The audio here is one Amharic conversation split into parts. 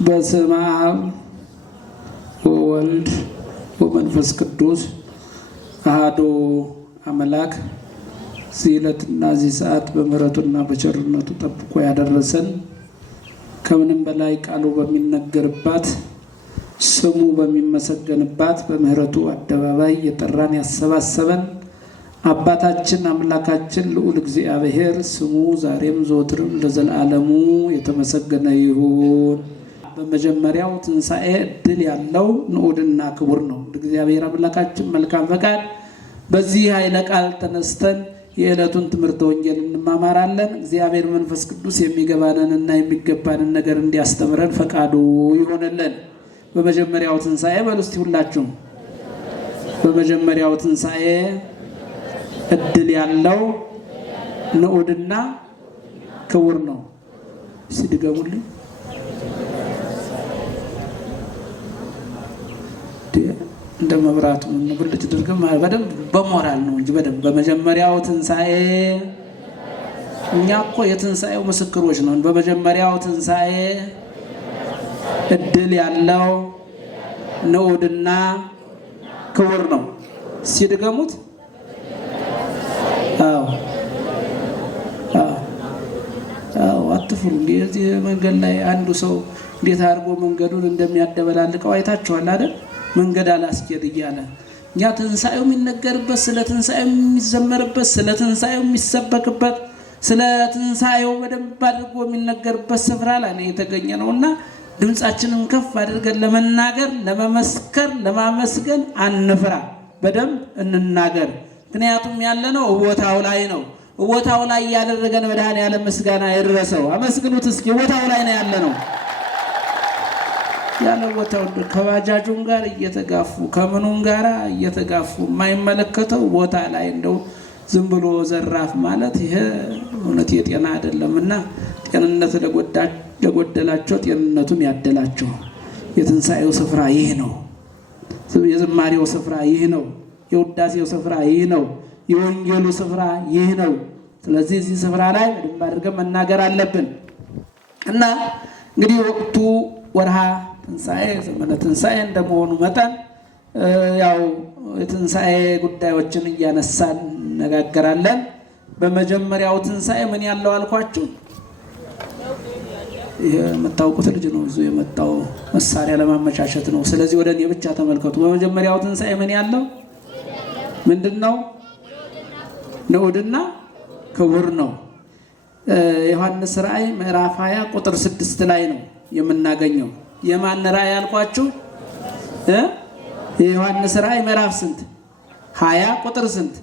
በስመ አብ ወወልድ ወመንፈስ ቅዱስ አሐዱ አምላክ። እዚህ ዕለትና እዚህ ሰዓት በምሕረቱና በቸርነቱ ጠብቆ ያደረሰን ከምንም በላይ ቃሉ በሚነገርባት ስሙ በሚመሰገንባት በምሕረቱ አደባባይ የጠራን ያሰባሰበን አባታችን አምላካችን ልዑል እግዚአብሔር ስሙ ዛሬም ዘወትርም ለዘላለሙ የተመሰገነ ይሁን። በመጀመሪያው ትንሣኤ ድል ያለው ንዑድና ክቡር ነው። እግዚአብሔር አምላካችን መልካም ፈቃድ በዚህ ኃይለ ቃል ተነስተን የዕለቱን ትምህርተ ወንጌል እንማማራለን። እግዚአብሔር መንፈስ ቅዱስ የሚገባንንና የሚገባንን ነገር እንዲያስተምረን ፈቃዱ ይሆንልን። በመጀመሪያው ትንሣኤ በሉ እስቲ ሁላችሁም። በመጀመሪያው ትንሣኤ እድል ያለው ንዑድና ክቡር ነው። እስቲ ድገሙልኝ። እንደ መብራቱ ምን ብልጭ ድርገም በደንብ በሞራል ነው እንጂ በደንብ በመጀመሪያው ትንሣኤ እኛ እኮ የትንሣኤው ምስክሮች ነን። በመጀመሪያው ትንሣኤ እድል ያለው ንዑድና ክቡር ነው። ሲድገሙት አትፍሩ። እንደዚህ መንገድ ላይ አንዱ ሰው እንዴት አድርጎ መንገዱን እንደሚያደበላልቀው አይታችኋል አይደል? መንገድ አላስኬድ እያለ እኛ ትንሣኤው የሚነገርበት ስለ ትንሣኤው የሚዘመርበት ስለ ትንሣኤው የሚሰበክበት ስለ ትንሣኤው በደንብ አድርጎ የሚነገርበት ስፍራ ላይ ነው የተገኘ ነውና ድምጻችንን ከፍ አድርገን ለመናገር፣ ለመመስከር፣ ለማመስገን አንፍራ። በደንብ እንናገር። ምክንያቱም ያለነው ቦታው ላይ ነው። ቦታው ላይ ያደረገን መድኃኔዓለም ምስጋና ይድረሰው። አመስግኑት እስኪ። ቦታው ላይ ነው ያለነው። ያለ ቦታው ከባጃጁም ጋር እየተጋፉ ከምኑም ጋር እየተጋፉ የማይመለከተው ቦታ ላይ እንደው ዝም ብሎ ዘራፍ ማለት ይሄ እውነት የጤና አይደለምና ጤንነት ለጎደላቸው ጤንነቱን ያደላቸው። የትንሣኤው ስፍራ ይህ ነው። የዝማሬው ስፍራ ይህ ነው። የውዳሴው ስፍራ ይህ ነው። የወንጌሉ ስፍራ ይህ ነው። ስለዚህ እዚህ ስፍራ ላይ በደንብ አድርገን መናገር አለብን እና እንግዲህ ወቅቱ ወርሃ ትንሣኤ ዘመነ ትንሣኤ እንደመሆኑ መጠን ያው የትንሣኤ ጉዳዮችን እያነሳን እነጋገራለን። በመጀመሪያው ትንሣኤ ምን ያለው አልኳችሁ? የምታውቁት ልጅ ነው ይዞ የመጣው መሳሪያ ለማመቻቸት ነው። ስለዚህ ወደ እኔ ብቻ ተመልከቱ። በመጀመሪያው ትንሣኤ ምን ያለው ምንድን ነው? ንዑድና ክቡር ነው። ዮሐንስ ራእይ ምዕራፍ 20 ቁጥር 6 ላይ ነው የምናገኘው። የማን ራእይ አልኳችሁ? የዮሐንስ ራእይ ምዕራፍ ስንት? 20 ቁጥር ስንት?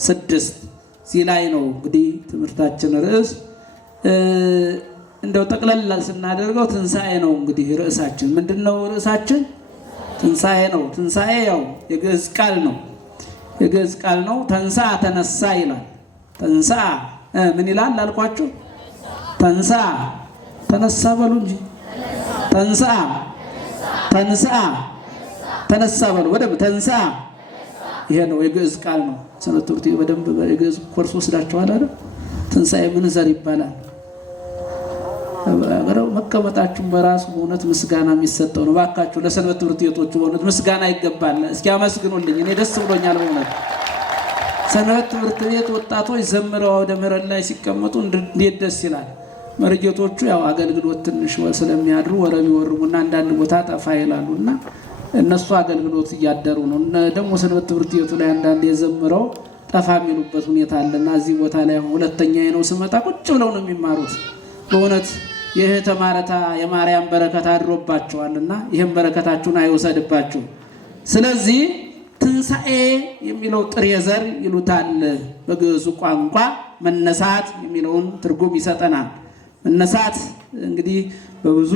6 እዚህ ላይ ነው እንግዲህ ትምህርታችን ርዕስ እንደው ጠቅለል ስናደርገው ትንሣኤ ነው። እንግዲህ ርዕሳችን ምንድነው? ርዕሳችን ትንሣኤ ነው። ትንሣኤ ያው የግዕዝ ቃል ነው። የግዕዝ ቃል ነው። ተንሳ ተነሳ ይላል። ተንሳ ምን ይላል አልኳችሁ? ተንሳ ተነሳ በሉ እንጂ ተንሳ ተንሳ ተነሳ በሉ በደንብ ተንሳ። ይሄ ነው የግዕዝ ቃል ነው። ሰንበት ትምህርት በደንብ የግዕዝ ኮርስ ወስዳችኋል አይደል? ትንሣኤ ምን ዘር ይባላል? መቀመጣችሁ በራሱ በእውነት ምስጋና የሚሰጠው ነው። ባካችሁ ለሰንበት ትምህርት ቤቶቹ በእውነት ምስጋና ይገባል። እስኪ አመስግኑልኝ። እኔ ደስ ብሎኛል በእውነት። ሰንበት ትምህርት ቤት ወጣቶች ዘምረው ወደ ምሕረት ላይ ሲቀመጡ እንዴት ደስ ይላል። መርጌቶቹ ያው አገልግሎት ትንሽ ስለሚያድሩ ወረብ ይወርሙና አንዳንድ ቦታ ጠፋ ይላሉና እነሱ አገልግሎት እያደሩ ነው። ደግሞ ሰንበት ትምህርት ቤቱ ላይ አንዳንድ የዘምረው ጠፋ የሚሉበት ሁኔታ አለና እዚህ ቦታ ላይ ሁለተኛ ነው ስመጣ ቁጭ ብለው ነው የሚማሩት። በእውነት ይህ ተማረታ የማርያም በረከት አድሮባቸዋልና ይህም በረከታችሁን አይወሰድባችሁ። ስለዚህ ትንሣኤ የሚለው ጥሬ ዘር ይሉታል በግዕዙ ቋንቋ። መነሳት የሚለውን ትርጉም ይሰጠናል። መነሳት እንግዲህ በብዙ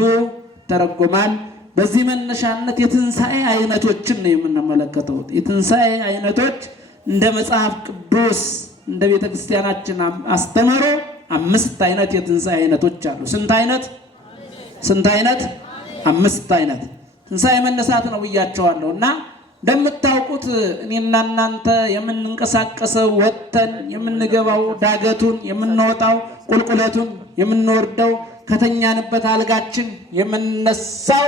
ተረጎማል። በዚህ መነሻነት የትንሣኤ አይነቶችን ነው የምንመለከተው። የትንሣኤ አይነቶች እንደ መጽሐፍ ቅዱስ እንደ ቤተ ክርስቲያናችን አስተምህሮ 5 አይነት የትንሣኤ አይነቶች አሉ። ስንት አይነት? 5 አይነት። ትንሣኤ መነሳት ነው ብያቸዋለሁ እና እንደምታውቁት እኔና እናንተ የምንንቀሳቀሰው ወጥተን የምንገባው ዳገቱን የምንወጣው ቁልቁለቱን የምንወርደው ከተኛንበት አልጋችን የምንነሳው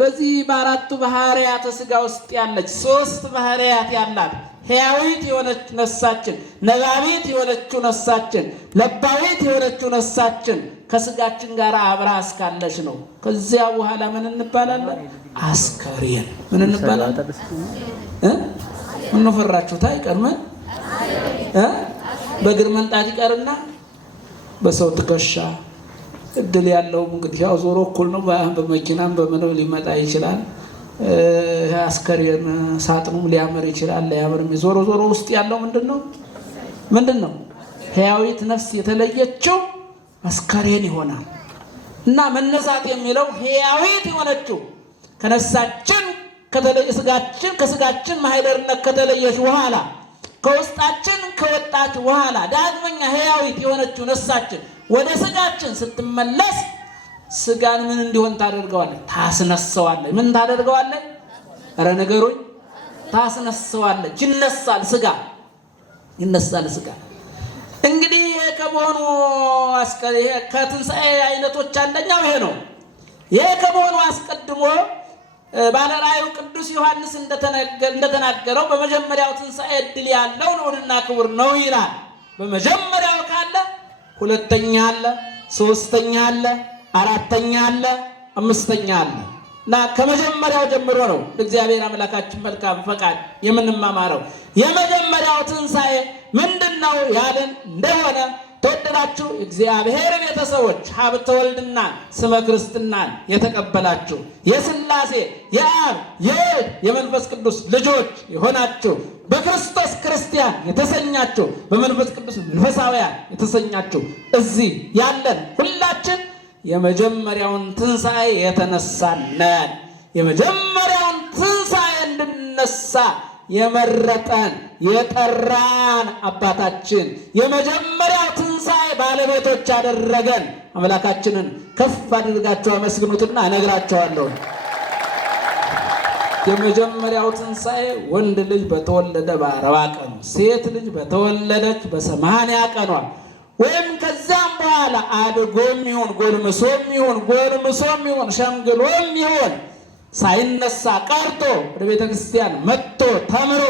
በዚህ በአራቱ ባህሪያተ ሥጋ ውስጥ ያለች 3 ባህሪያት ያላት ሕያዊት የሆነች ነፍሳችን፣ ነባቢት የሆነችው ነፍሳችን፣ ለባዊት የሆነችው ነፍሳችን ከሥጋችን ጋር አብራ እስካለች ነው። ከዚያ በኋላ ምን እንባላለን? አስከሬን። ምን እንባላለን? ምን ነው ፈራችሁት? አይቀርም በእግር መንጣት ይቀርና በሰው ትከሻ እድል ያለውም እንግዲህ ያው ዞሮ እኩል ነው። በመኪናም በምንም ሊመጣ ይችላል። አስከሬን ሳጥኑም ሊያምር ይችላል፣ ሊያምርም። ዞሮ ውስጥ ያለው ምንድነው? ሕያዊት ነፍስ የተለየችው አስከሬን ይሆናል። እና መነሳት የሚለው ሕያዊት የሆነችው ከነፍሳችን ከሥጋችን ማህደርነት ከተለየች በኋላ ከውስጣችን ከወጣች በኋላ ዳግመኛ ሕያዊት የሆነችው ነፍሳችን ወደ ሥጋችን ስትመለስ ሥጋን ምን እንዲሆን ታደርገዋለች? ታስነሳዋለች። ምን ታደርገዋለች? ኧረ ንገሩኝ። ታስነሳዋለች። ይነሳል ሥጋ። እንግዲህ ይሄ ከመሆኑ ከትንሣኤ አይነቶች አንደኛው ይሄ ነው። ይሄ ከመሆኑ አስቀድሞ ባለራእዩ ቅዱስ ዮሐንስ እንደተናገረው በመጀመሪያው ትንሣኤ ዕድል ያለው ነውና ክቡር ነው ይላል። በመጀመሪያው ካለ ሁለተኛ አለ፣ ሶስተኛ አለ፣ አራተኛ አለ፣ አምስተኛ አለ እና ከመጀመሪያው ጀምሮ ነው እግዚአብሔር አምላካችን መልካም ፈቃድ የምንማማረው። የመጀመሪያው ትንሣኤ ምንድነው ያለን እንደሆነ ተወደዳችሁ እግዚአብሔርን ቤተሰቦች ሀብተ ወልድና ስመ ክርስትናን የተቀበላችሁ የሥላሴ የአብ የወልድ የመንፈስ ቅዱስ ልጆች የሆናችሁ በክርስቶስ ክርስቲያን የተሰኛችሁ በመንፈስ ቅዱስ መንፈሳውያን የተሰኛችሁ እዚህ ያለን ሁላችን የመጀመሪያውን ትንሣኤ የተነሳነን። የመጀመሪያውን ትንሣኤ እንድንነሳ የመረጠን የጠራን አባታችን የመጀመሪያው ትንሣኤ ባለቤቶች ያደረገን አምላካችንን ከፍ አድርጋችሁ አመስግኑትና እነግራችኋለሁ። የመጀመሪያው ትንሣኤ ወንድ ልጅ በተወለደ በ40 ቀኑ፣ ሴት ልጅ በተወለደች በ80 ቀኗ ወይም ከዛም በኋላ አድጎም ይሁን ጎልምሶም ይሁን ሸምግሎም ይሁን ሳይነሳ ቀርቶ ወደ ቤተ ክርስቲያን መጥቶ ተምሮ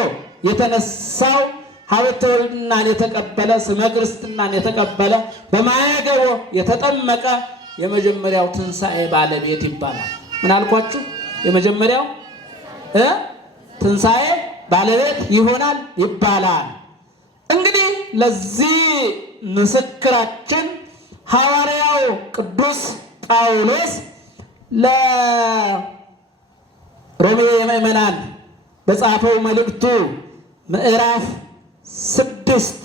የተነሳው ሀብተ ወልድናን የተቀበለ ስመ ክርስትናን የተቀበለ በማየገቦ የተጠመቀ የመጀመሪያው ትንሣኤ ባለቤት ይባላል። ምን አልኳችሁ? የመጀመሪያው ትንሣኤ ባለቤት ይሆናል ይባላል። እንግዲህ ለዚህ ምስክራችን ሐዋርያው ቅዱስ ጳውሎስ ለሮሜ ምዕመናን በጻፈው መልእክቱ ምዕራፍ 6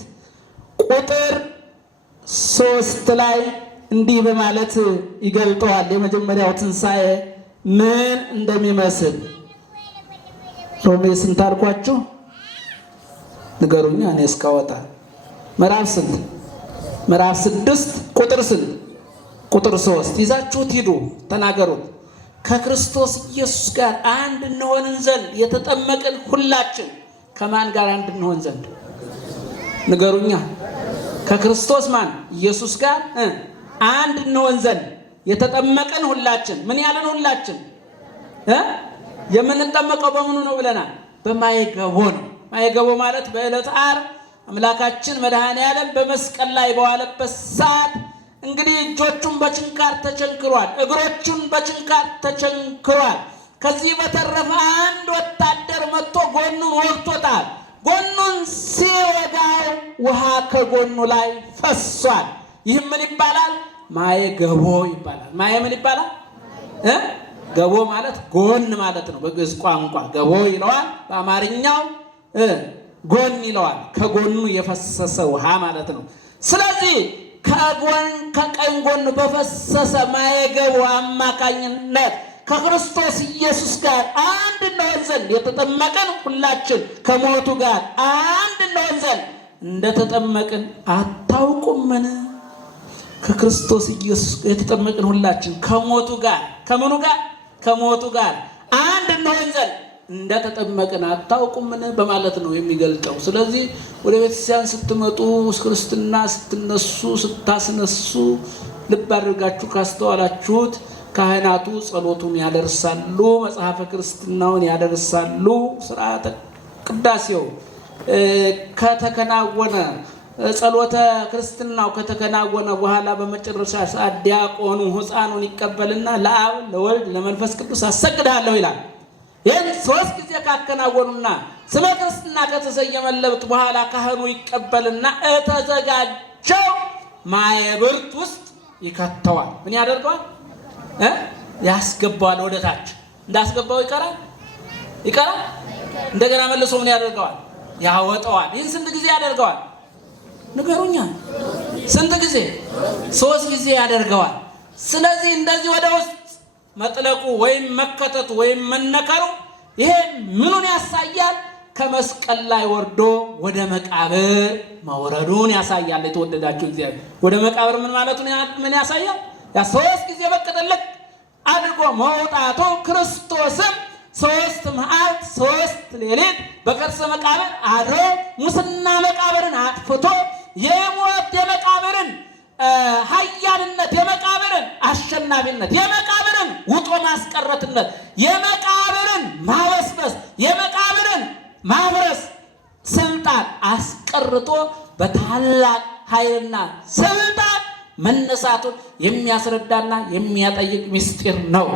ቁጥር 3 ላይ እንዲህ በማለት ይገልጠዋል። የመጀመሪያው ትንሣኤ ምን እንደሚመስል ሮሜ ስንት አልኳችሁ? ንገሩኛ እኔ እስካወጣ። ምዕራፍ 6 ቁጥር ስንት? ቁጥር 3 ይዛችሁት ሂዱ፣ ተናገሩት። ከክርስቶስ ኢየሱስ ጋር አንድ እንሆን ዘንድ የተጠመቅን ሁላችን ከማን ጋር አንድ እንሆን ዘንድ ንገሩኛ? ከክርስቶስ ማን ኢየሱስ ጋር አንድ እንሆን ዘንድ የተጠመቅን ሁላችን። ምን ያለን ሁላችን? የምንጠመቀው በምኑ ነው ብለናል? በማየገቦ ነው። ማየገቦ ማለት በዕለተ ዓርብ አምላካችን መድኃኔዓለም በመስቀል ላይ በዋለበት ሰዓት እንግዲህ እጆቹን በችንካር ተቸንክሯል፣ እግሮቹን በችንካር ተቸንክሯል። ከዚህ በተረፈ አንድ ወታደር መጥቶ ጎኑን ወግቶታል። ጎኑን ሲወጋው ውሃ ከጎኑ ላይ ፈሷል። ይህም ምን ይባላል? ማየገቦ ይባላል። ማየ ምን ይባላል? ገቦ ማለት ጎን ማለት ነው። በግዕዝ ቋንቋ ገቦ ይለዋል፣ በአማርኛው ጎን ይለዋል። ከጎኑ የፈሰሰ ውሃ ማለት ነው። ስለዚህ ከቀኝ ጎኑ በፈሰሰ ማየገቦ አማካኝነት ከክርስቶስ ኢየሱስ ጋር አንድ እንሆን ዘንድ የተጠመቅን ሁላችን ከሞቱ ጋር አንድ እንሆን ዘንድ እንደተጠመቅን አታውቁምን? ከክርስቶስ ኢየሱስ የተጠመቅን ሁላችን ከሞቱ ጋር ከምኑ ጋር? ከሞቱ ጋር አንድ እንሆን ዘንድ እንደተጠመቅን አታውቁምን በማለት ነው የሚገልጠው። ስለዚህ ወደ ቤተክርስቲያን ስትመጡ ክርስትና ስትነሱ ስታስነሱ ልብ አድርጋችሁ ካስተዋላችሁት ካህናቱ ጸሎቱን ያደርሳሉ፣ መጽሐፈ ክርስትናውን ያደርሳሉ። ስርዓተ ቅዳሴው ከተከናወነ ጸሎተ ክርስትናው ከተከናወነ በኋላ በመጨረሻ ሰዓት ዲያቆኑ ሕፃኑን ይቀበልና ለአብ ለወልድ ለመንፈስ ቅዱስ አሰግዳለሁ ይላል። ይህን 3 ጊዜ ካከናወኑና ስመ ክርስትና ከተሰየመለት በኋላ ካህኑ ይቀበልና እተዘጋጀው ማየብርት ውስጥ ይከተዋል። ምን ያደርገዋል? ያስገባዋል። ወደ ታች እንዳስገባው ይቀራል። እንደገና መልሶ ምን ያደርገዋል? ያወጣዋል። ይህን ስንት ጊዜ ያደርገዋል? ንገሩኛ። ስንት ጊዜ? 3 ጊዜ ያደርገዋል። ስለዚህ እንደዚህ ወደ ውስጥ መጥለቁ ወይም መከተቱ ወይም መነከሩ ይሄ ምኑን ያሳያል? ከመስቀል ላይ ወርዶ ወደ መቃብር መውረዱን ያሳያል። የተወደዳችሁ እግዚአብሔር ወደ መቃብር ምን ማለቱን ምን ያሳያል? ያ 3 ጊዜ በቅጥልቅ አድርጎ መውጣቱ ክርስቶስም 3 መዓልት 3 ሌሊት በከርሰ መቃብር አድሮ ሙስና መቃብርን አጥፍቶ የሞት የመቃብርን ኃያልነት የመቃብርን አሸናፊነት የመቃብርን ውጦ ማስቀረትነት የመቃብርን ማበስበስ የመቃብርን ማፍረስ ስልጣን አስቀርቶ በታላቅ ኃይልና ስልጣን መነሳቱን የሚያስረዳና የሚያጠይቅ ምስጢር ነው።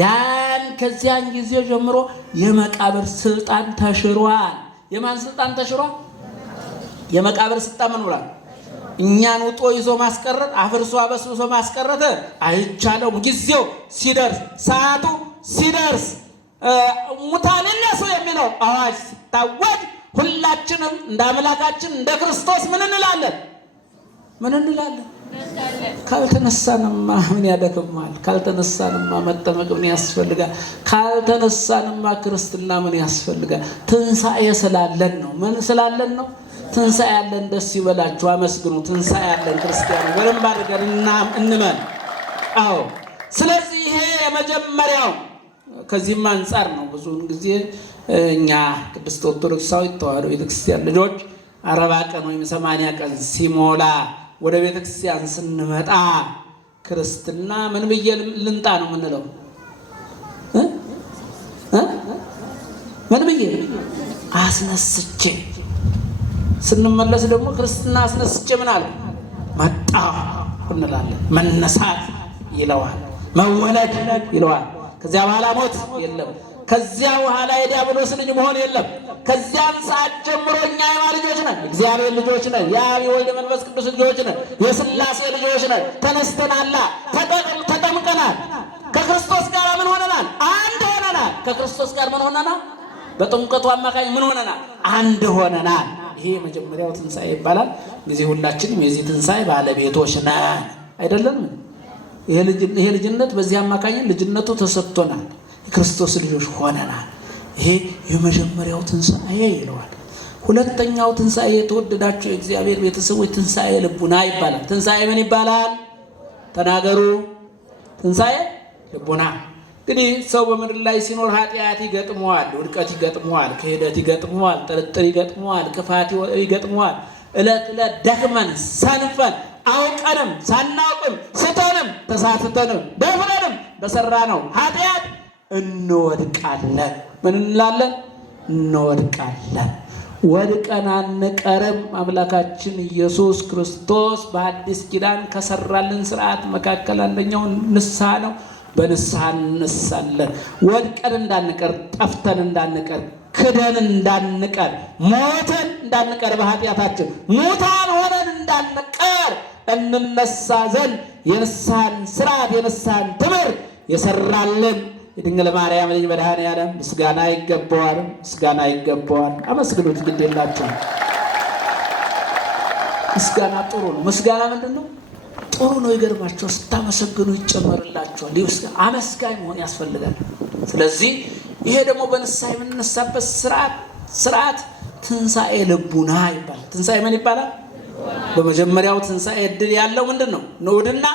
ያን ከዚያን ጊዜ ጀምሮ የመቃብር ስልጣን ተሽሯል። የማን ስልጣን ተሽሯል? የመቃብር ስልጣን ምን ብሏል? እኛን ውጦ ይዞ ማስቀረት አፍርሶ አበስብሶ ማስቀረት አይቻለውም። ጊዜው ሲደርስ ሰዓቱ ሲደርስ ሙታን ይነሱ የሚለው አዋጅ ሲታወጅ ሁላችንም እንደ አምላካችን እንደ ክርስቶስ ምን እንላለን? ካልተነሳንማ ምን ያደክማል? ካልተነሳንማ መጠመቅ ምን ያስፈልጋል? ካልተነሳንማ ክርስትና ምን ያስፈልጋል? ትንሣኤ ስላለን ነው። ምን ስላለን ነው? ትንሣኤ ያለን። ደስ ይበላችሁ፣ አመስግኑ። ትንሣኤ ያለን ክርስቲያኑ በደንብ አድርገን እንመን። አዎ፣ ስለዚህ ይሄ የመጀመሪያው ከዚህም አንጻር ነው ብዙውን ጊዜ እኛ ቅድስት ኦርቶዶክሳዊት ተዋሕዶ ቤተክርስቲያን ልጆች 40 ቀን ወይም 80 ቀን ሲሞላ ወደ ቤተክርስቲያን ስንመጣ ክርስትና ምን ብዬ ልንጣ ነው የምንለው? ምን ብዬ አስነስቼ ስንመለስ ደግሞ ክርስትና አስነስቼ ምን አለ መጣሁ እንላለን። መነሳት ይለዋል፣ መወለድ ይለዋል። ከዚያ በኋላ ሞት የለም። ከዚያ በኋላ የዲያብሎስ ልጅ መሆን የለም። ከዚያን ሰዓት ጀምሮ እኛ የማ ልጆች ነን? እግዚአብሔር ልጆች ነን። የአብ የወልድ መንፈስ ቅዱስ ልጆች ነን። የሥላሴ ልጆች ነን። ተነስተናላ፣ ተጠምቀናል። ከክርስቶስ ጋር ምን ሆነናል? አንድ ሆነናል። ከክርስቶስ ጋር ምን ሆነናል? በጥምቀቱ አማካኝ ምን ሆነናል? አንድ ሆነናል። ይሄ የመጀመሪያው ትንሣኤ ይባላል። ጊዜ ሁላችንም የዚህ ትንሣኤ ባለቤቶች ነን። አይደለም? ይሄ ልጅነት በዚህ አማካኝ ልጅነቱ ተሰጥቶናል። የክርስቶስ ልጆች ሆነናል። ይሄ የመጀመሪያው ትንሣኤ ይለዋል። ሁለተኛው ትንሣኤ የተወደዳችሁ የእግዚአብሔር ቤተሰቦች ትንሣኤ ልቡና ይባላል። ትንሣኤ ምን ይባላል? ተናገሩ። ትንሣኤ ልቡና። እንግዲህ ሰው በምድር ላይ ሲኖር ኃጢአት ይገጥመዋል፣ ውድቀት ይገጥመዋል፣ ክህደት ይገጥመዋል፣ ጥርጥር ይገጥመዋል፣ ክፋት ይገጥመዋል። ዕለት ዕለት ደክመን ሰንፈን አውቀንም ሳናውቅም ስተንም ተሳስተንም ደፍረንም በሰራነው ኃጢአት እንወድቃለን። ምን እንላለን? እንወድቃለን። ወድቀን አንቀርም። አምላካችን ኢየሱስ ክርስቶስ በአዲስ ኪዳን ከሰራልን ስርዓት መካከል አንደኛው ንስሐ ነው። በንስሐ እንነሳለን። ወድቀን እንዳንቀር፣ ጠፍተን እንዳንቀር፣ ክደን እንዳንቀር፣ ሞተን እንዳንቀር፣ በኃጢአታችን ሙታን ሆነን እንዳንቀር እንነሳ ዘንድ የንስሐን ስርዓት የንስሐን ትምህርት የሰራልን የድንግል ማርያም ልጅ መድኃኔዓለም ምስጋና ይገባዋል፣ ምስጋና ይገባዋል። አመስግኑት፣ ግድ የላችሁም። ምስጋና ጥሩ ነው። ምስጋና ምንድን ነው? ጥሩ ነው። ይገርማችኋል። ስታመሰግኑ ይጨመርላችኋል። አመስጋኝ መሆን ያስፈልጋል። ስለዚህ ይሄ ደግሞ በንስሐ የምንነሳበት ስርዓት ትንሣኤ ልቡና ይባላል። ትንሣኤ ምን ይባላል? በመጀመሪያው ትንሣኤ ዕድል ያለው ምንድን ነው? ንዑድና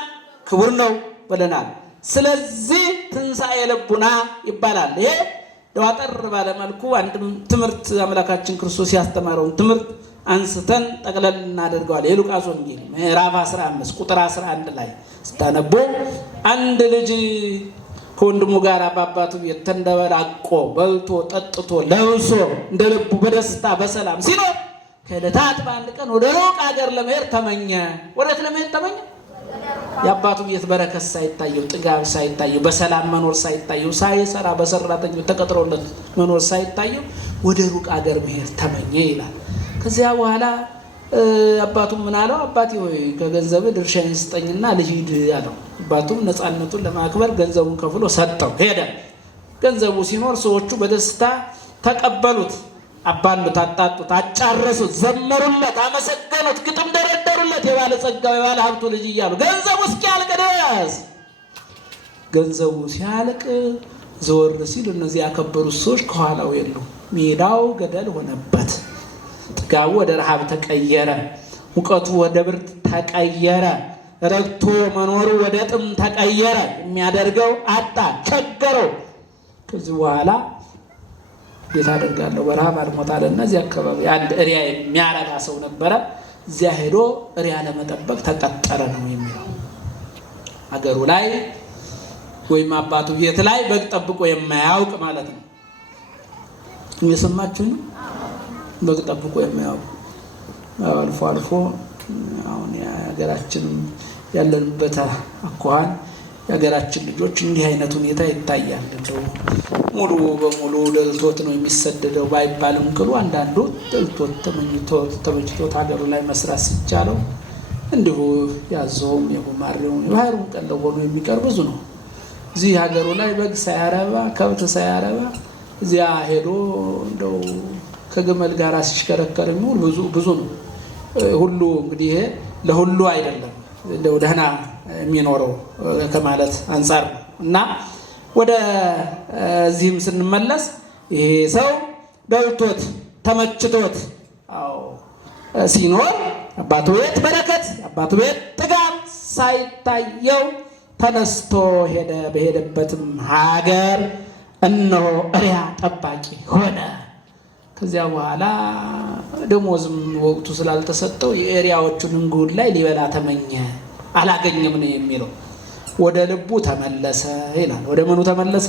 ክቡር ነው ብለናል። ስለዚህ ትንሣኤ ልቡና ይባላል። ይሄ ደዋጠር ባለመልኩ አንድም ትምህርት አምላካችን ክርስቶስ ያስተማረውን ትምህርት አንስተን ጠቅለል እናደርገዋለን። የሉቃስ ወንጌል ምዕራፍ 15 ቁጥር 11 ላይ ስታነቡ አንድ ልጅ ከወንድሙ ጋር በአባቱ ቤት ተንደበላቆ በልቶ ጠጥቶ ለብሶ እንደ ልቡ በደስታ በሰላም ሲኖር ከዕለታት በአንድ ቀን ወደ ሩቅ አገር ለመሄድ ተመኘ። ወዴት ለመሄድ ተመኘ? የአባቱ ቤት በረከት ሳይታየው፣ ጥጋብ ሳይታየው፣ በሰላም መኖር ሳይታየው፣ ሳይሰራ በሰራተኞች ተቀጥሮለት መኖር ሳይታየው ወደ ሩቅ አገር መሄድ ተመኘ ይላል። ከዚያ በኋላ አባቱም ምን አለው? አባቴ ሆይ ከገንዘብ ድርሻዬን ስጠኝና ልሂድ አለው። አባቱም ነፃነቱን ለማክበር ገንዘቡን ከፍሎ ሰጠው፣ ሄደ። ገንዘቡ ሲኖር ሰዎቹ በደስታ ተቀበሉት፣ አባሉት፣ አጣጡት፣ አጫረሱት፣ ዘመሩለት፣ አመሰገኑት፣ ግጥም ደረደሩለት። የባለ ጸጋው የባለ ሀብቱ ልጅ እያሉ ገንዘቡ እስኪያልቅ ድረስ። ገንዘቡ ሲያልቅ ዘወር ሲል እነዚህ ያከበሩት ሰዎች ከኋላው የሉ። ሜዳው ገደል ሆነበት። ጥጋቡ ወደ ረሃብ ተቀየረ። ሙቀቱ ወደ ብርድ ተቀየረ። ረግቶ መኖሩ ወደ ጥም ተቀየረ። የሚያደርገው አጣ፣ ቸገረው። ከዚህ በኋላ ቤት አደርጋለሁ በረሃብ አልሞታለና እዚህ አካባቢ አንድ እሪያ የሚያረባ ሰው ነበረ። እዚያ ሄዶ እሪያ ለመጠበቅ ተቀጠረ ነው የሚለው። አገሩ ላይ ወይም አባቱ ቤት ላይ በግ ጠብቆ የማያውቅ ማለት ነው። እየሰማችሁ ነው? በግ ጠብቆ የማያውቅ አልፎ አልፎ አሁን የሀገራችን ያለንበት አኳኋን የሀገራችን ልጆች እንዲህ አይነት ሁኔታ ይታያል። እንደው ሙሉ በሙሉ ደልቶት ነው የሚሰደደው ባይባልም ቅሉ አንዳንዱ ደልቶት ተመችቶት ሀገሩ ላይ መስራት ሲቻለው እንዲሁ ያዘውም የጉማሬውም የባህሩን ቀለብ ሆኖ የሚቀር ብዙ ነው። እዚህ ሀገሩ ላይ በግ ሳያረባ ከብት ሳያረባ እዚያ ሄዶ እንደው ከግመል ጋር ሲሽከረከር የሚውል ብዙ ነው። ሁሉ እንግዲህ ይሄ ለሁሉ አይደለም እንደው ደህና የሚኖረው ከማለት አንፃር ነው። እና ወደ እዚህም ስንመለስ ይሄ ሰው ደልቶት ተመችቶት ሲኖር አባቱ ቤት በረከት አባቱ ቤት ጥጋብ ሳይታየው ተነስቶ ሄደ። በሄደበትም ሀገር እነሆ እሪያ ጠባቂ ሆነ። ከዚያ በኋላ ደሞዝም ወቅቱ ስላልተሰጠው የኤሪያዎቹን እንጉድ ላይ ሊበላ ተመኘ። አላገኘም ነው የሚለው። ወደ ልቡ ተመለሰ ይላል። ወደ ምኑ ተመለሰ?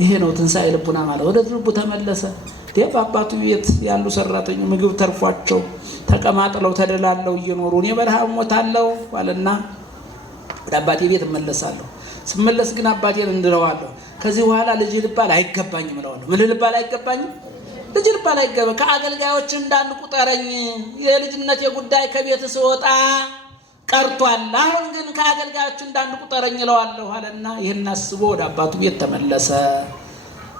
ይሄ ነው ትንሣኤ ልቡና ማለት። ወደ ልቡ ተመለሰ። በአባቱ ቤት ያሉ ሰራተኞች ምግብ ተርፏቸው ተቀማጥለው ተደላለው እየኖሩ እኔ በረሃብ ሞታለሁ አለና ወደ አባቴ ቤት እመለሳለሁ። ስመለስ ግን አባቴን እንድለዋለሁ። ከዚህ በኋላ ልጅ ልባል አይገባኝም እለዋለሁ። ምን ልባል አይገባኝም? ልጅ ልባል አይገባኝ። ከአገልጋዮች እንዳንድ ቁጠረኝ። የልጅነት የጉዳይ ከቤት ስወጣ ቀርቷል። አሁን ግን ከአገልጋዮች እንዳንድ ቁጠረኝ እለዋለሁ አለና ይህን አስቦ ወደ አባቱ ቤት ተመለሰ።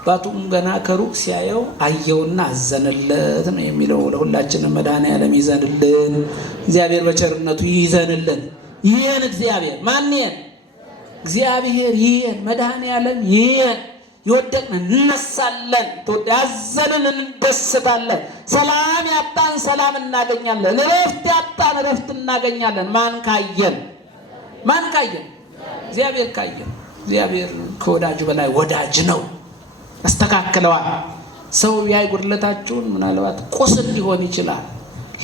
አባቱም ገና ከሩቅ ሲያየው አየውና አዘነለት ነው የሚለው። ለሁላችንም መድኃኔዓለም ይዘንልን። እግዚአብሔር በቸርነቱ ይዘንልን። ይህን እግዚአብሔር ማን ይህን? እግዚአብሔር ይህን መድኃኔዓለም ይህን የወደቅን እንነሳለን፣ ያዘንን እንደስታለን፣ ሰላም ያጣን ሰላም እናገኛለን፣ እረፍት ያጣን እረፍት እናገኛለን። ማን ካየን? ማን ካየን? እግዚአብሔር ካየን። እግዚአብሔር ከወዳጅ በላይ ወዳጅ ነው። ያስተካክለዋል። ሰው ያይ ጉድለታችሁን ምናልባት ቁስል ሊሆን ይችላል፣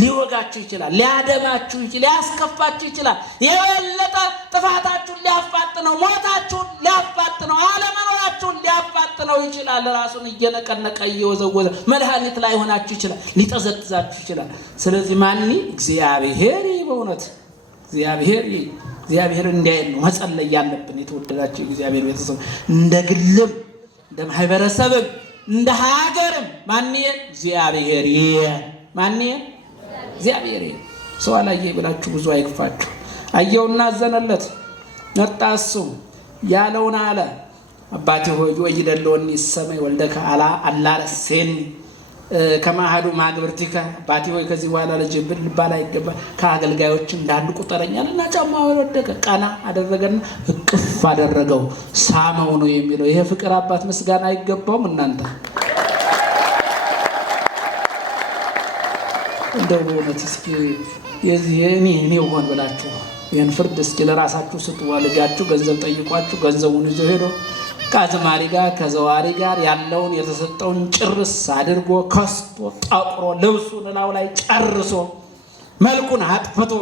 ሊወጋችሁ ይችላል፣ ሊያደማችሁ ይችላል፣ ሊያስከፋችሁ ይችላል። የበለጠ ጥፋታችሁን ሊያፋጥነው፣ ሞታችሁን ሊያፋጥነው፣ አለመኖራችሁን ሊያፋጥነው ይችላል። ራሱን እየነቀነቀ እየወዘወዘ መድኃኒት ላይ ሆናችሁ ይችላል፣ ሊጠዘጥዛችሁ ይችላል። ስለዚህ ማን? እግዚአብሔር። በእውነት እግዚአብሔር እንዲያየን ነው መጸለይ ያለብን። የተወደዳችሁ እግዚአብሔር ቤተሰብ እንደ ግልም እንደ ማህበረሰብም እንደ ሀገርም ማን? እግዚአብሔር። ማን? እግዚአብሔር። ሰው አላየ ብላችሁ ብዙ አይክፋችሁ። አየውና አዘነለት፣ መጣ እሱም ያለውን አለ። አባቴ ሆይ ወይደለውኒ ሰማይ ወልደከ አላረሴኒ ከማሃዱ ማግብርቲከ። አባቴ ሆይ ከዚህ በኋላ ልጅ ልባል አይገባ፣ ከአገልጋዮች እንዳንድ ቁጠረኛልና ጫማው ወደቀ። ቀና አደረገና እቅፍ አደረገው፣ ሳመው ነው የሚለው። ይሄ ፍቅር አባት ምስጋና አይገባውም? እናንተ እንደው በእውነት እስኪ የዚህ እኔ ሆን ብላችሁ ይህን ፍርድ እስኪ ለራሳችሁ ስጡ። ልጃችሁ ገንዘብ ጠይቋችሁ ገንዘቡን ይዞ ሄዶ ከአዝማሪ ጋር ከዘዋሪ ጋር ያለውን የተሰጠውን ጭርስ አድርጎ ከስቶ ጠቁሮ ልብሱን ላው ላይ ጨርሶ መልኩን አጥፍቶ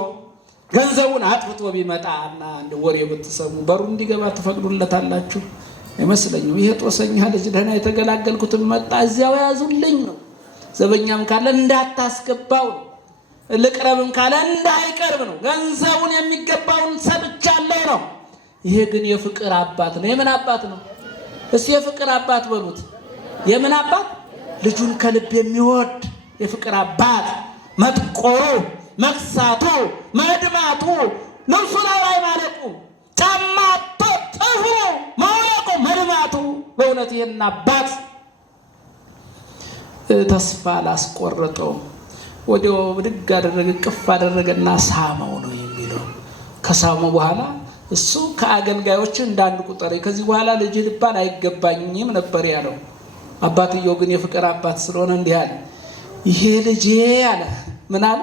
ገንዘቡን አጥፍቶ ቢመጣና እንደ ወሬ ብትሰሙ በሩ እንዲገባ ትፈቅዱለታላችሁ? አይመስለኝም። ይሄ ጦሰኛ ልጅ ደህና የተገላገልኩትን መጣ እዚያው ያዙልኝ ነው። ዘበኛም ካለ እንዳታስገባው ነው። ልቅረብም ካለ እንዳይቀርብ ነው። ገንዘቡን የሚገባውን ሰጥቻለሁ ነው። ይሄ ግን የፍቅር አባት ነው። የምን አባት ነው? እስቲ የፍቅር አባት በሉት። የምን አባት? ልጁን ከልብ የሚወድ የፍቅር አባት። መጥቆሩ፣ መክሳቱ፣ መድማቱ፣ ልብሱ ላይ ማለቁ፣ ጫማ ጥፍሩ ማውለቁ፣ መድማቱ በእውነት ይሄን አባት ተስፋ ላስቆረጠው ወዲያው ብድግ አደረገ፣ ቅፍ አደረገና ሳመው ነው የሚለው። ከሳመው በኋላ እሱ ከአገልጋዮች እንዳንድ ቁጠር ከዚህ በኋላ ልጅ ልባል አይገባኝም ነበር ያለው። አባትየው ግን የፍቅር አባት ስለሆነ እንዲህ አለ፣ ይሄ ልጄ አለ። ምን አለ?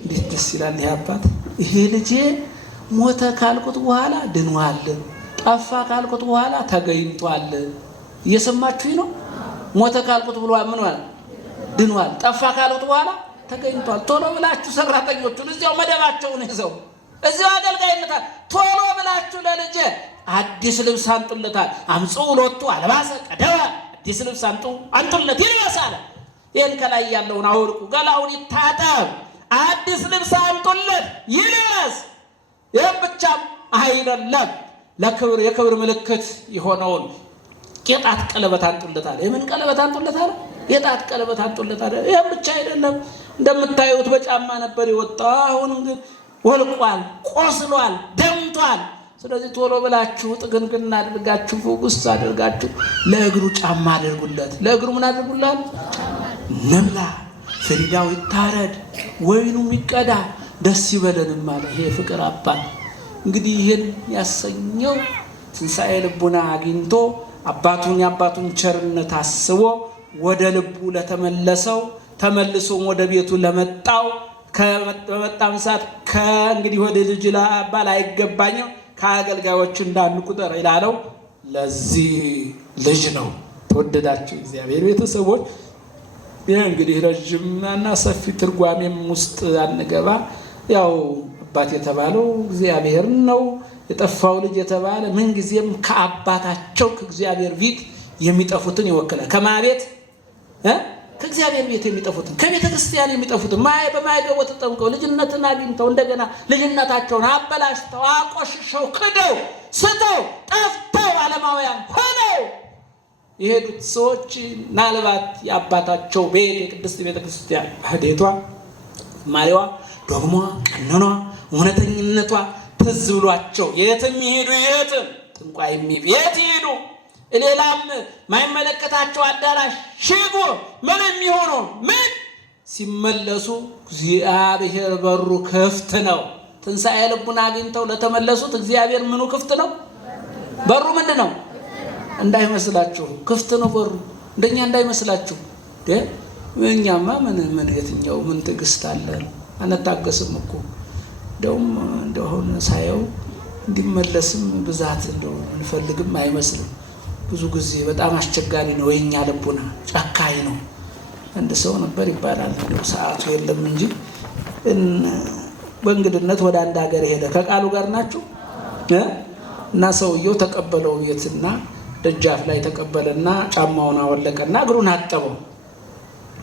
እንዴት ደስ ይላል ይሄ አባት። ይሄ ልጄ ሞተ ካልኩት በኋላ ድኗል፣ ጠፋ ካልኩት በኋላ ተገኝቷል። እየሰማችሁኝ ነው? ሞተ ካልኩት ብሎ ምን ማለት ድኗል፣ ጠፋ ካልኩት በኋላ ተገኝቷል። ቶሎ ብላችሁ ሰራተኞቹን እዚያው መደባቸውን ይዘው እዚያው አገልጋይነታል ቶሎ ብላችሁ ለልጄ አዲስ ልብስ አንጡለታል። አምጽኡ ሎቱ አልባሰ ቀደወ፣ አዲስ ልብስ አንጡለት ይልበሳል። ይህን ከላይ ያለውን አውልቁ፣ ገላውን ይታጠብ፣ አዲስ ልብስ አንጡለት ይልበስ። ይህም ብቻም አይደለም፣ ለክብር የክብር ምልክት የሆነውን የጣት ቀለበት አንጡለታል። የምን ቀለበት አንጡለታል? የጣት ቀለበት አንጡለታል። ይህም ብቻ አይደለም፣ እንደምታዩት በጫማ ነበር የወጣው። አሁን ግን ወልቋል፣ ቆስሏል፣ ደምቷል። ስለዚህ ቶሎ ብላችሁ ጥግንግና አድርጋችሁ ፍጉስ አድርጋችሁ ለእግሩ ጫማ አድርጉለት። ለእግሩ ምን አድርጉለት? ነብላ፣ ፍሪዳው ይታረድ፣ ወይኑ ይቀዳ፣ ደስ ይበለንም አለ ይሄ ፍቅር አባት። እንግዲህ ይህን ያሰኘው ትንሣኤ ልቡና አግኝቶ የአባቱን ቸርነት አስቦ ወደ ልቡ ለተመለሰው ተመልሶም ወደ ቤቱ ለመጣው በመጣም ሰዓት ከእንግዲህ ወደ ልጅ ላባል አይገባኝም ከአገልጋዮች እንዳንዱ ቁጥር ይላለው ለዚህ ልጅ ነው። ተወደዳችሁ እግዚአብሔር ቤተሰቦች፣ ይህ እንግዲህ ረጅምና ሰፊ ትርጓሜም ውስጥ አንገባ። ያው አባት የተባለው እግዚአብሔር ነው። የጠፋው ልጅ የተባለ ምንጊዜም ከአባታቸው ከእግዚአብሔር ቤት የሚጠፉትን ይወክላል። ከማቤት ከእግዚአብሔር ቤት የሚጠፉትን፣ ከቤተ ክርስቲያን የሚጠፉትን በማይገቡ ተጠምቀው ልጅነትን አግኝተው እንደገና ልጅነታቸውን አበላሽተው አቆሽሸው ክደው ስተው ጠፍተው ዓለማውያን ሆነው የሄዱት ሰዎች ምናልባት የአባታቸው ቤት የቅድስት ቤተ ክርስቲያን ባህዴቷ፣ ማሪዋ፣ ዶግሟ፣ ቀኖኗ፣ እውነተኝነቷ ትዝ ብሏቸው የትም ይሄዱ የትም ጥንቋይ ቤት ይሄዱ ሌላም ማይመለከታቸው አዳራሽ ሽጉ ምን የሚሆኑ ምን ሲመለሱ እግዚአብሔር በሩ ክፍት ነው። ትንሣኤ ልቡና አግኝተው ለተመለሱት እግዚአብሔር ምኑ ክፍት ነው? በሩ ምንድን ነው? እንዳይመስላችሁ ክፍት ነው በሩ። እንደኛ እንዳይመስላችሁ። እኛማ ምን የትኛው ምን ትዕግስት አለ? አንታገስም እኮ እንደውም ሳየው እንዲመለስም ብዛት እንፈልግም አይመስልም። ብዙ ጊዜ በጣም አስቸጋሪ ነው። የኛ ልቡና ጨካኝ ነው። አንድ ሰው ነበር ይባላል፣ ሰዓቱ የለም እንጂ በእንግድነት ወደ አንድ ሀገር ሄደ። ከቃሉ ጋር ናችሁ እና ሰውየው ተቀበለው ቤትና ደጃፍ ላይ ተቀበለና ጫማውን አወለቀና እግሩን አጠበው።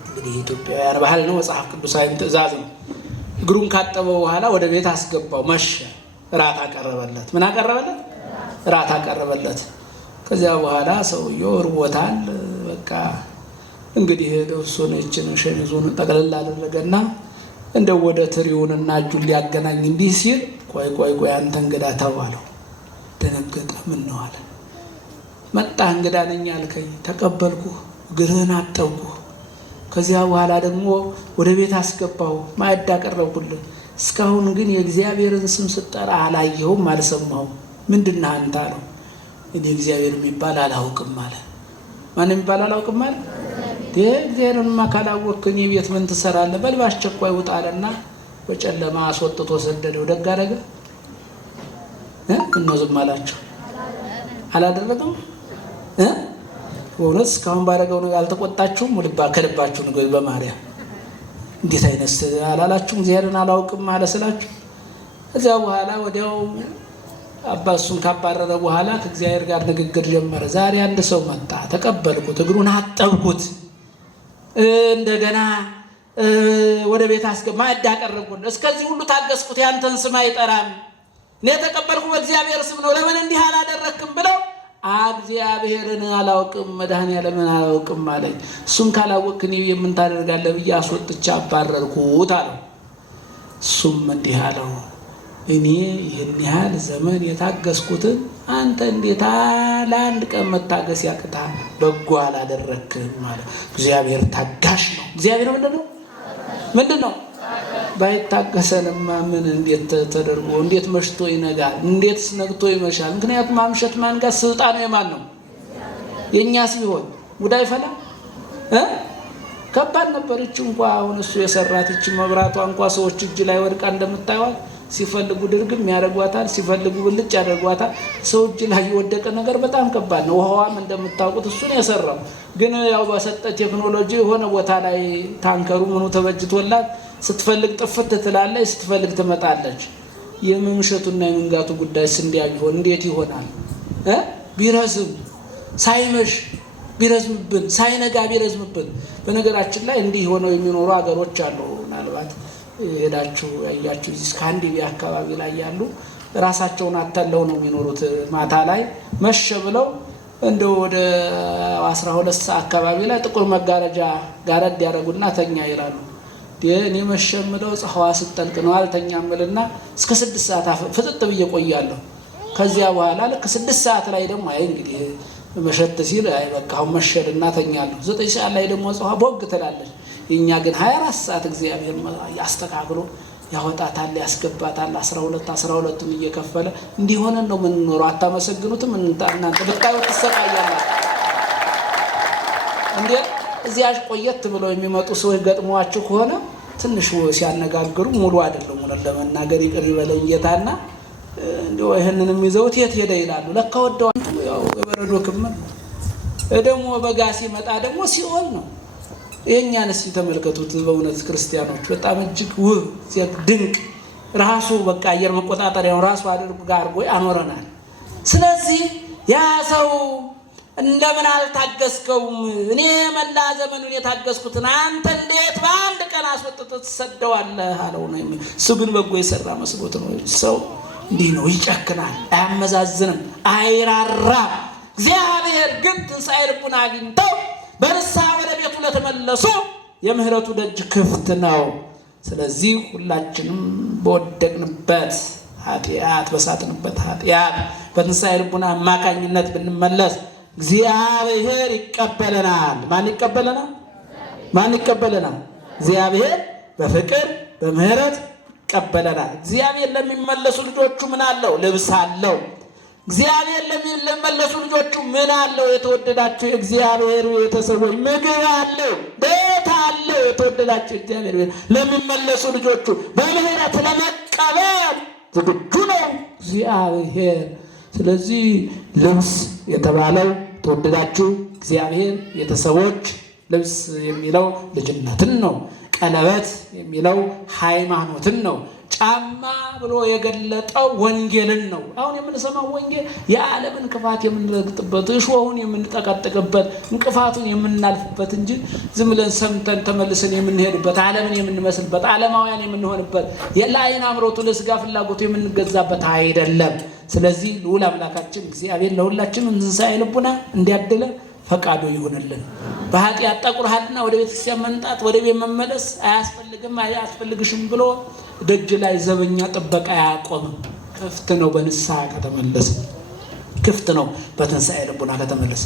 እንግዲህ ኢትዮጵያውያን ባህል ነው፣ መጽሐፍ ቅዱሳዊ ትእዛዝ ነው። እግሩን ካጠበው በኋላ ወደ ቤት አስገባው። መሸ። ራት አቀረበለት። ምን አቀረበለት? ራት አቀረበለት። ከዚያ በኋላ ሰውየው እርቦታል። በቃ እንግዲህ ልብሱን እችን ሸሚዙን ጠቅልል አደረገና እንደው ወደ ትሪውንና እጁን ሊያገናኝ እንዲህ ሲል ቆይ አንተ እንግዳ ተባለው። ደነገጠ። ምን ነው አለ። መጣ እንግዳ ነኝ አልከኝ፣ ተቀበልኩ፣ እግርህን አጠብኩ። ከዚያ በኋላ ደግሞ ወደ ቤት አስገባሁ፣ ማዕድ አቀረብኩልህ። እስካሁን ግን የእግዚአብሔርን ስም ስጠራ አላየሁም፣ አልሰማሁም። ምንድን ነህ አንተ አለው። እኔ እግዚአብሔር የሚባል አላውቅም አለ። ማን የሚባል አላውቅም አለ? እግዚአብሔርንማ ካላወቅኝ ቤት ምን ትሰራለህ? በል በአስቸኳይ ውጣ አለና በጨለማ አስወጥቶ ሰደደው። ደግ አደረገ? እነው ዝም አላቸው? አላደረገም? ወነስ ካሁን ባረገው ነገር አልተቆጣችሁም? ልባ ከልባችሁ ነው በማርያም እንዴት አይነስ አላላችሁም? እግዚአብሔርን አላውቅም ማለት ስላችሁ እዚያ በኋላ ወዲያው አባሱን ካባረረ በኋላ ከእግዚአብሔር ጋር ንግግር ጀመረ። ዛሬ አንድ ሰው መጣ፣ ተቀበልኩት፣ እግሩን አጠብኩት፣ እንደገና ወደ ቤት አስገባ ያዳቀረብኩት፣ እስከዚህ ሁሉ ታገስኩት፣ ያንተን ስም አይጠራም፣ እኔ ተቀበልኩ በእግዚአብሔር ስም ነው፣ ለምን እንዲህ አላደረክም ብለው እግዚአብሔርን አላውቅም መድኃኔዓለምን አላውቅም አለኝ። እሱም ካላወቅክ እኔ የምን ታደርጋለህ ብዬ አስወጥቼ አባረርኩት አለው። እሱም እንዲህ አለው፣ እኔ ይህን ያህል ዘመን የታገስኩትን አንተ እንዴት ለአንድ ቀን መታገስ ያቅታል? በጎ አላደረክም ማለት። እግዚአብሔር ታጋሽ ነው። እግዚአብሔር ምንድን ነው? ባይታገሰንማ ምን እንዴት ተደርጎ እንዴት መሽቶ ይነጋል? እንዴት ነግቶ ይመሻል? ምክንያቱም ማምሸት ማን ጋር ስልጣኑ የማን ነው? የኛስ ቢሆን ጉዳይ ፈላ ከባድ ነበር። እቺ እንኳን አሁን እሱ የሰራት እቺ መብራቷ እንኳን ሰዎች እጅ ላይ ወድቃ እንደምታዩት ሲፈልጉ ድርግም ያደርጓታል፣ ሲፈልጉ ብልጭ ያደርጓታል። ሰው እጅ ላይ የወደቀ ነገር በጣም ከባድ ነው። ውሃዋም እንደምታውቁት እሱን የሰራው ግን ያው በሰጠ ቴክኖሎጂ የሆነ ቦታ ላይ ታንከሩ ምኑ ተበጅቶላት ስትፈልግ ጥፍት ትላለች፣ ስትፈልግ ትመጣለች። የመምሸቱና የመንጋቱ ጉዳይስ እንዲያ ቢሆን እንዴት ይሆናል? ቢረዝም ሳይመሽ ቢረዝምብን፣ ሳይነጋ ቢረዝምብን። በነገራችን ላይ እንዲህ ሆነው የሚኖሩ ሀገሮች አሉ። ምናልባት ሄዳችሁ ያያችሁ ስካንዲኔቪያ አካባቢ ላይ ያሉ ራሳቸውን አተለው ነው የሚኖሩት። ማታ ላይ መሸ ብለው እንደው ወደ 12 ሰዓት አካባቢ ላይ ጥቁር መጋረጃ ጋረድ ያደርጉና ተኛ ይላሉ። እኔ መሸምለው ፀሐዋ ስትጠልቅ ነው አልተኛምልና እስከ 6 ሰዓት ፍጥጥ ብዬ ቆያለሁ። ከዚያ በኋላ ልክ 6 ሰዓት ላይ ደግሞ አይ እንግዲህ መሸት ሲል አይ በቃ አሁን መሸልና ተኛለሁ። 9 ሰዓት ላይ ደግሞ ፀሐዋ ቦግ ትላለች። እኛ ግን 24 ሰዓት እግዚአብሔር ያስተካክሎ ያወጣታል፣ ያስገባታል። 12ን እየከፈለ እንዲሆነ ነው ምን ኖር። አታመሰግኑትም? እናንተ በቃው ተሰቃያላችሁ እንዴ? እዚያሽ ቆየት ብለው የሚመጡ ሰዎች ገጥሟቸው ከሆነ ትንሽ ሲያነጋግሩ ሙሉ አይደለም። ወለ ለመናገር ይቅር ይበለኝ ጌታና እንደው ይሄንንም ይዘውት የት ሄደ ይላሉ። ለካ ወደው ያው በበረዶ ክምር ደግሞ በጋ ሲመጣ ደግሞ ሲኦል ነው። የኛንስ ተመልከቱት። በእውነት ክርስቲያኖች በጣም እጅግ ውብ ድንቅ ራሱ በቃ አየር መቆጣጠሪያው ራሱ አድርጎ አኖረናል። ስለዚህ ያ ሰው እንደምን አልታገስከውም? እኔ መላ ዘመኑን የታገስኩትን አንተ እንዴት በአንድ ቀን አስወጥተህ ትሰደዋለህ አለው ነው። እሱ ግን በጎ የሰራ መስሎት ነው። ሰው እንዲህ ነው፣ ይጨክናል፣ አያመዛዝንም፣ አይራራም። እግዚአብሔር ግን ትንሣኤ ልቡን አግኝተው በንስሐ ወደ ቤቱ ለተመለሱ የምህረቱ ደጅ ክፍት ነው። ስለዚህ ሁላችንም በወደቅንበት ኃጢአት በሳትንበት ኃጢአት በትንሣኤ ልቡና አማካኝነት ብንመለስ እግዚአብሔር ይቀበለናል። ማን ይቀበለናል? ማን ይቀበለናል? እግዚአብሔር በፍቅር በምህረት ይቀበለናል። እግዚአብሔር ለሚመለሱ ልጆቹ ምን አለው? ልብስ አለው። እግዚአብሔር ለሚመለሱ ልጆቹ ምን አለው? የተወደዳችሁ እግዚአብሔር ቤተሰቦች ምግብ አለው፣ ቤት አለው። የተወደዳችሁ እግዚአብሔር ለሚመለሱ ልጆቹ በምህረት ለመቀበል ዝግጁ ነው እግዚአብሔር። ስለዚህ ልብስ የተባለው ተወደዳችሁ እግዚአብሔር ቤተሰቦች ልብስ የሚለው ልጅነትን ነው። ቀለበት የሚለው ሃይማኖትን ነው። ጫማ ብሎ የገለጠው ወንጌልን ነው። አሁን የምንሰማው ወንጌል የዓለምን ክፋት የምንረግጥበት፣ እሾሁን የምንጠቀጥቅበት፣ እንቅፋቱን የምናልፍበት እንጂ ዝም ብለን ሰምተን ተመልሰን የምንሄድበት፣ ዓለምን የምንመስልበት፣ ዓለማውያን የምንሆንበት፣ ለዓይን አምሮቱ ለስጋ ፍላጎቱ የምንገዛበት አይደለም። ስለዚህ ልዑል አምላካችን እግዚአብሔር ለሁላችንም ትንሣኤ ልቡና እንዲያድለ ፈቃዱ ይሁንልን። በኃጢአት ጠቁረሃልና ወደ ቤተክርስቲያን መምጣት ወደ ቤት መመለስ አያስፈልግሽም ብሎ ደጅ ላይ ዘበኛ ጥበቃ አያቆምም። ክፍት ነው። በንስሐ ከተመለሰ ክፍት ነው። በትንሣኤ ልቡና ከተመለሰ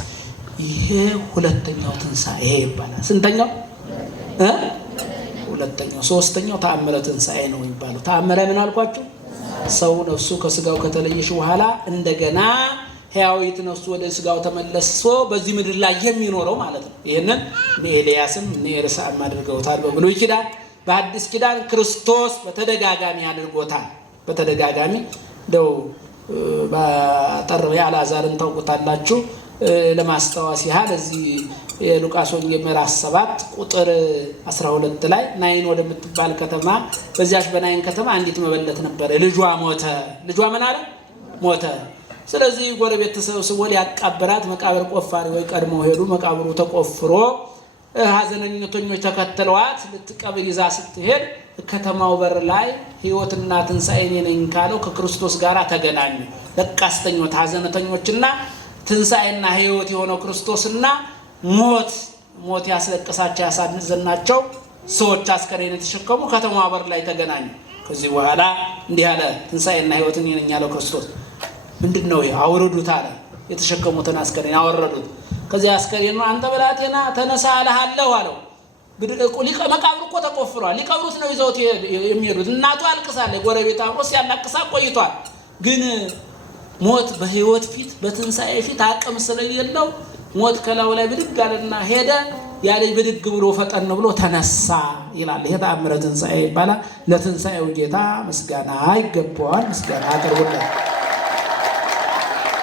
ይሄ ሁለተኛው ትንሣኤ ይባላል። ስንተኛው? ሁለተኛው። ሶስተኛው ተአምረ ትንሣኤ ነው የሚባለው። ተአምረ ምን አልኳችሁ? ሰው ነፍሱ ከስጋው ከተለየሽ በኋላ እንደገና ሕያዊት ነፍሱ ወደ ስጋው ተመለሶ በዚህ ምድር ላይ የሚኖረው ማለት ነው። ይሄንን ኤልያስም ኤልሳዕም አድርገውታል በብሉይ ኪዳን። በአዲስ ኪዳን ክርስቶስ በተደጋጋሚ አድርጎታል። በተደጋጋሚ እንደው በጠር አልዓዛርን ታውቁታላችሁ። ለማስተዋወስ ያህል እዚህ የሉቃስ ወንጌል ምዕራፍ 7 ቁጥር 12 ላይ ናይን ወደምትባል ከተማ በዚያች በናይን ከተማ አንዲት መበለት ነበረ። ልጇ ሞተ። ልጇ ምን አለ? ሞተ። ስለዚህ ጎረቤት ተሰብስቦ ሊያቃብራት መቃብር ቆፋሪዎች ቀድሞ ሄዱ። መቃብሩ ተቆፍሮ ሐዘነኞች ተከተሏት ልትቀብር ይዛ ስትሄድ ከተማው በር ላይ ሕይወትና ትንሣኤ ነኝ ካለው ከክርስቶስ ጋር ተገናኙ። ለቃስተኞች ሐዘነተኞችና ትንሣኤና ሕይወት የሆነው ክርስቶስና ሞት ያስለቀሳቸው ያሳዘናቸው ሰዎች አስከሬን የተሸከሙ ከተማው በር ላይ ተገናኙ። ከዚህ በኋላ እንዲህ አለ፣ ትንሣኤና ሕይወት ነኝ ያለው ክርስቶስ ምንድነው? አውርዱት አለ። የተሸከሙትን አስከሬን አወረዱት። ከዚያ አስከሬኑ አንተ ብላቴና ተነሳ አለሃለሁ አለው። መቃብሩ እኮ ተቆፍሯል። ሊቀብሩት ነው ይዘውት የሚሄዱት። እናቱ አልቅሳለች። ጎረቤት አብሮ ሲያላቅሳ ቆይቷል። ግን ሞት በሕይወት ፊት በትንሣኤ ፊት አቅም ስለሌለው ሞት ከላዩ ላይ ብድግ አለና ሄደ። ያ ልጅ ብድግ ብሎ ፈጠን ብሎ ተነሳ ይላል። ይሄ ተአምረ ትንሣኤ ይባላል። ለትንሣኤው ጌታ ምስጋና ይገባዋል። ምስጋና አቅርቡለት።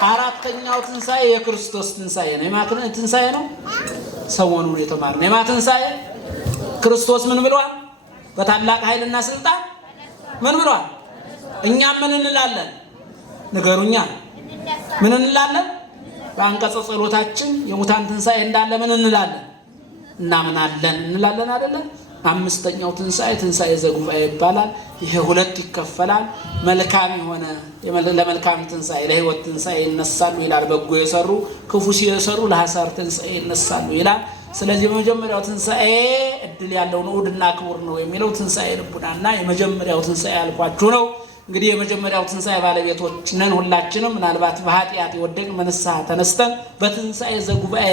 አራተኛው ትንሣኤ የክርስቶስ ትንሣኤ ነው። የማን ትንሣኤ ነው? ሰሞኑን የተማርነው የማን ትንሣኤ? ክርስቶስ ምን ብሏል? በታላቅ ኃይልና ስልጣን ምን ብሏል? እኛም ምን እንላለን? ንገሩኛ። ምን እንላለን? በአንቀጸ ጸሎታችን የሙታን ትንሣኤ እንዳለ ምን እንላለን? እናምናለን እንላለን አይደለም? አምስተኛው ትንሣኤ ትንሣኤ ዘጉባኤ ይባላል። ይሄ ሁለት ይከፈላል። መልካም የሆነ ለመልካም ትንሣኤ ለሕይወት ትንሣኤ ይነሳሉ ይላል። በጎ የሰሩ ክፉ ሲሰሩ ለሐሳር ትንሣኤ ይነሳሉ ይላል። ስለዚህ የመጀመሪያው ትንሣኤ እድል ያለው ነው፣ ውድና ክቡር ነው የሚለው ትንሣኤ ልቡናና የመጀመሪያው ትንሣኤ አልኳችሁ ነው። እንግዲህ የመጀመሪያው ትንሣኤ ባለቤቶች ነን ሁላችንም። ምናልባት በኃጢአት የወደቅን መንስሐ ተነስተን በትንሣኤ ዘጉባኤ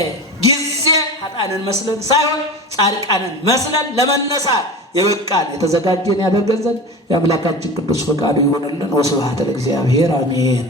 ጊዜ ኃጥአንን መስለን ሳይሆን ጻድቃንን መስለን ለመነሳት የበቃን የተዘጋጀን ያደርገን ዘንድ የአምላካችን ቅዱስ ፈቃዱ ይሆንልን። ወስብሐት ለእግዚአብሔር አሜን።